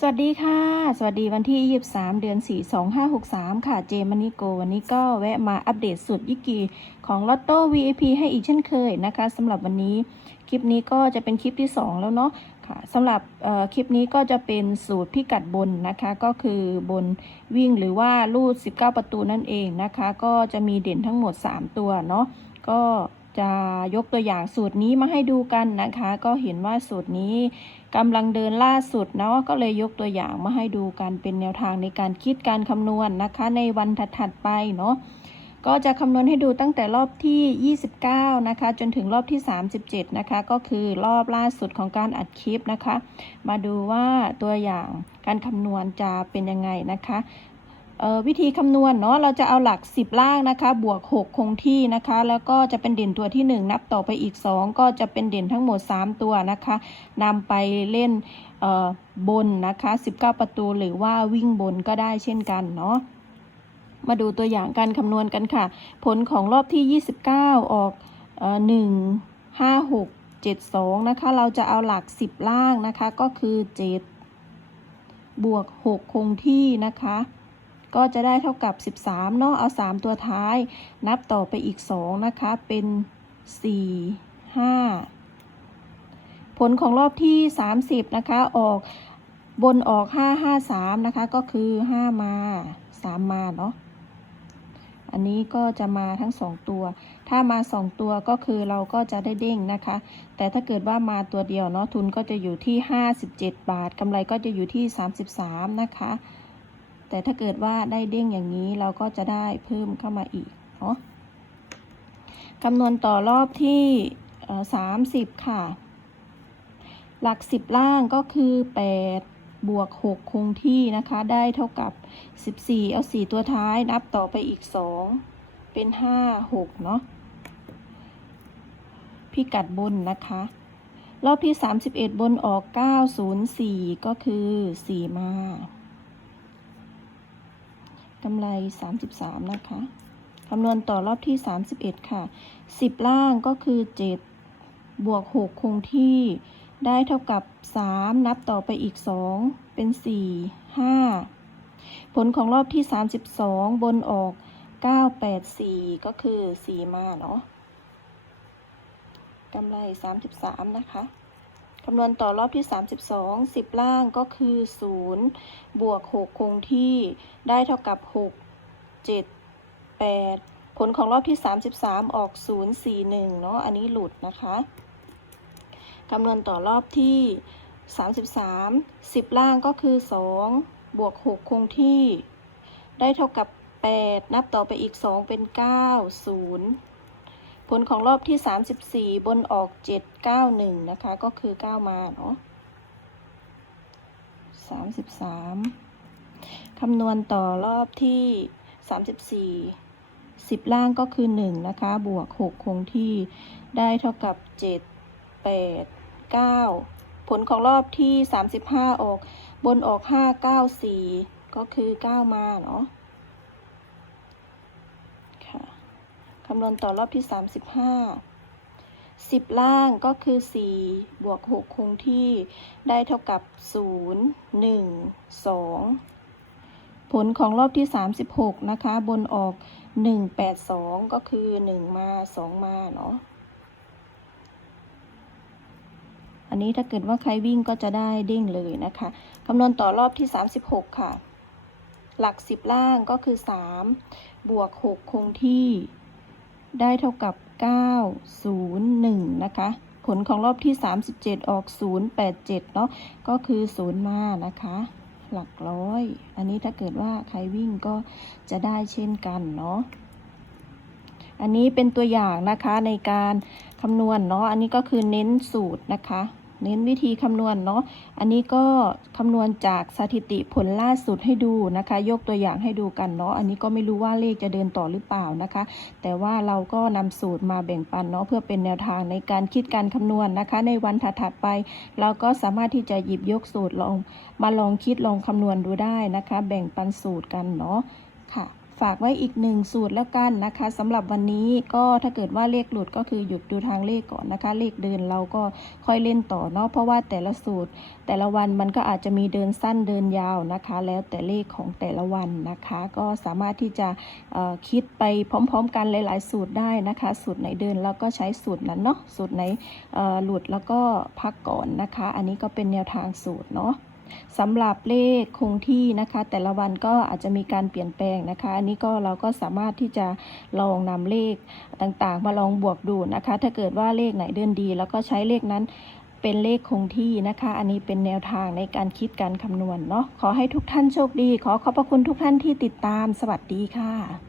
สวัสดีค่ะ สวัสดีวันที่ 23 เดือน 4 2563 ค่ะ เจมานิโก วันนี้ก็แวะมาอัปเดตสุดยิกิของลอตโต้ VIP ให้อีกเช่นเคยนะคะสำหรับวันนี้คลิปนี้ก็จะเป็นคลิปที่ 2 แล้วเนาะค่ะสำหรับเอ่อคลิปนี้ก็จะเป็นสูตรพิกัดบนนะคะ ก็คือบนวิ่งหรือว่าลูด 19 ประตูนั่นเองนะคะ ก็จะมีเด่นทั้งหมด 3 ตัวเนาะก็จะยกตัวอย่างสูตรนี้มาให้ดูกันนะคะ ก็เห็นว่าสูตรนี้ กำลังเดินล่าสุดเนาะก็เลยยกตัวอย่างมาให้ดูกันเป็นแนวทางในการคิดการคำนวณนะคะ ในวันถัดๆไปเนาะก็จะคำนวณให้ดูตั้งแต่รอบที่ 29 นะคะ จนถึงรอบที่ 37 นะคะ ก็คือรอบล่าสุดของการอัดคลิปนะคะ มาดูว่าตัวอย่างการคำนวณจะเป็นยังไงนะคะ วิธีคำนวณเนาะเราจะเอาหลัก 10 ล่างนะคะ บวก 6 คงที่นะคะ แล้วก็จะเป็นเด่นตัวที่ 1 นับต่อไปอีก 2 ก็จะเป็นเด่นทั้งหมด 3 ตัวนะคะนำไปเล่นออบนนะคะ 19 ประตูหรือว่าวิ่งบนก็ได้เช่นกันเนาะมาดูตัวอย่างการคำนวณกันค่ะ ผลของรอบที่ 29 ออกเอ่อ1 5 6 7 2นะคะ เราจะเอาหลัก 10 ล่างนะคะก็คือ 7 บวก 6 คงที่นะคะ ก็จะได้เท่ากับ 13เนาะเอา 3 ตัวท้าย นับต่อไปอีก 2 นะคะ เป็น 4 5 ผลของรอบที่ 30 นะคะ ออกบนออก 5 5 3 นะคะ ก็คือ 5 มา 3 มาเนาะอันนี้ก็จะมาทั้ง 2 ตัว ถ้ามา 2 ตัวก็คือเราก็จะได้เด้งนะคะ แต่ถ้าเกิดว่ามาตัวเดียวเนาะทุนก็จะอยู่ที่ 57 บาทกำไรก็จะอยู่ที่ 33 นะคะ แต่ถ้าเกิดว่าได้เด้งอย่างนี้เราก็จะได้เพิ่มเข้ามาอีกเนาะคำนวณต่อรอบที่สามสิบค่ะ หลักสิบล่างก็คือแปดบวกหกคงที่นะคะ ได้เท่ากับสิบสี่เอาสี่ตัวท้ายนับต่อไปอีกสองเป็นห้าหกเนาะพิกัดบนนะคะ รอบที่ 31 บนออก 904 ก็คือ 4 มา กำไร 33 นะคะคำนวณต่อรอบที่ 31 ค่ะ 10 ล่างก็คือ 7 บวก 6 คงที่ได้เท่ากับ 3 นับต่อไปอีก 2 เป็น 4 5 ผลของรอบที่ 32 บนออก 984 ก็คือ 4 มาเนาะกำไร 33 นะคะ คำนวณต่อรอบที่ 32 10 ล่างก็คือ 0 บวก 6 คงที่ได้เท่ากับ 6 7 8 ผลของรอบที่ 33 ออก 0 4 1 เนาะอันนี้หลุดนะคะคำนวณต่อรอบที่ 33 10 ล่างก็คือ 2 บวก 6 คงที่ ได้เท่ากับ 8 นับต่อไปอีก 2 เป็น 9 0 ผลของรอบที่ 34 บนออก 791 นะคะ ก็คือ 9 มาเนาะ33 คำนวณต่อรอบที่ 34 10 ล่างก็คือ 1 นะคะ บวก 6 คงที่ได้เท่ากับ 7 8 9 ผลของรอบที่ 35 ออก บนออก 5 9 4 ก็คือ 9 มาเนาะค่ะ คำนวณต่อรอบที่ 35 10 ล่างก็คือ 4 บวก 6 คงที่ได้เท่ากับ 0 1 2 ผลของรอบที่ 36 นะคะ บนออก 1 8 2 ก็คือ 1 มา 2 มาเนาะอันนี้ถ้าเกิดว่าใครวิ่งก็จะได้เด้งเลยนะคะ คำนวณต่อรอบที่ 36 ค่ะ หลัก 10 ล่างก็คือ 3 บวก 6 คงที่ ได้เท่ากับ 9 0 1 นะคะ ผลของรอบที่ 37 ออก 0 8 7 เนาะก็คือ 0 มานะคะ หลักร้อย อันนี้ถ้าเกิดว่าใครวิ่งก็จะได้เช่นกันเนาะอันนี้เป็นตัวอย่างนะคะในการคำนวณเนาะอันนี้ก็คือเน้นสูตรนะคะ เน้นวิธีคำนวณเนาะ อันนี้ก็คำนวณจากสถิติผลล่าสุดให้ดูนะคะ ยกตัวอย่างให้ดูกันเนาะ อันนี้ก็ไม่รู้ว่าเลขจะเดินต่อหรือเปล่านะคะ แต่ว่าเราก็นำสูตรมาแบ่งปันเนาะเพื่อเป็นแนวทางในการคิดการคำนวณนะคะ ในวันถัดๆไป เราก็สามารถที่จะหยิบยกสูตรลองมาลองคิดลองคำนวณดูได้นะคะ แบ่งปันสูตรกันเนาะค่ะ ฝากไว้อีกหนึ่งสูตรแล้วกันนะคะสำหรับวันนี้ก็ถ้าเกิดว่าเลขหลุดก็คือหยุดดูทางเลขก่อนนะคะ เลขเดินเราก็ค่อยเล่นต่อเนาะเพราะว่าแต่ละสูตร แต่ละวันมันก็อาจจะมีเดินสั้นเดินยาวนะคะ แล้วแต่เลขของแต่ละวันนะคะ ก็สามารถที่จะคิดไปพร้อม ๆ กันหลาย ๆ สูตรได้นะคะ สูตรไหนเดินเราก็ใช้สูตรนั้นเนาะสูตรไหนหลุดแล้วก็พักก่อนนะคะ อันนี้ก็เป็นแนวทางสูตรเนาะ สำหรับเลขคงที่นะคะ แต่ละวันก็อาจจะมีการเปลี่ยนแปลงนะคะ อันนี้ก็เราก็สามารถที่จะลองนำเลขต่างๆ มาลองบวกดูนะคะ ถ้าเกิดว่าเลขไหนเดินดี แล้วก็ใช้เลขนั้นเป็นเลขคงที่นะคะ อันนี้เป็นแนวทางในการคิดการคำนวณเนาะขอให้ทุกท่านโชคดี ขอขอบพระคุณทุกท่านที่ติดตามสวัสดีค่ะ